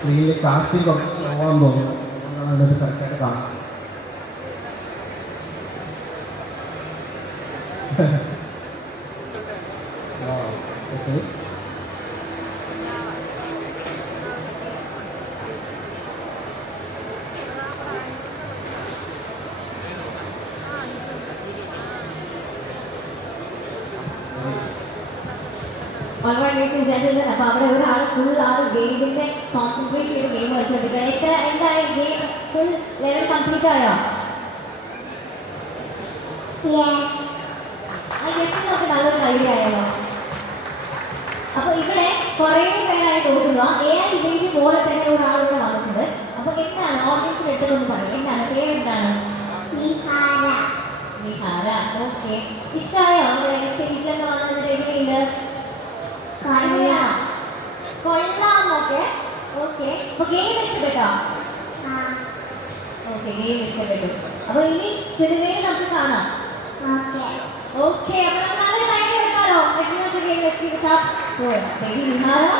സ്ക്രീനിൽ കാസ്റ്റിംഗ് കുറച്ച് സ്ലോ ആണെന്ന് തോന്നുന്നു. അതുകൊണ്ടാണ് അതിനകത്ത് കറക്റ്റായിട്ട് കാണാം. Okay. Alright, ladies and gentlemen, അപ്പോൾ അവിടെ ഒരാൾ ഫുൾ ആ ഒരു ഗെയിമിൻ്റെ കോൺസെൻട്രേറ്റ് ചെയ്ത് ഗെയിം കളിച്ചെടുക്കുക. എന്തായി ഗെയിം ഫുൾ ലെവൽ കംപ്ലീറ്റ് ആയോ? നമുക്ക് നല്ലൊരു ഐഡിയ ആയല്ലോ. അപ്പോൾ ഇവിടെ കുറേ പേരായി തോന്നുക AI ഇമേജ് പോലെ തന്നെ ഒരാളിവിടെ വന്നിട്ടുണ്ട്. അപ്പോൾ എന്താണ് ഓഡിയൻസിന് എടുത്തതെന്ന് പറയും. എന്താണ് പേരെന്താണ്? നിഹാര. ഓക്കെ, ഇഷ്ടമായോ നമ്മുടെ സ്റ്റേജിലൊക്കെ വന്നത്? എങ്ങനെയുണ്ട്? കൊള്ളാം. Okay okay. അപ്പോൾ ഗെയിം ഇഷ്ടപ്പെട്ടോ? ഓക്കെ, ഗെയിം ഇഷ്ടപ്പെട്ടു. അപ്പോൾ ഇനി സിനിമയിൽ നമുക്ക് കാണാം. ഓക്കെ, അപ്പോൾ നമുക്ക് നല്ല ടൈം എടുത്താലോ? Let's give it up for baby Nihara.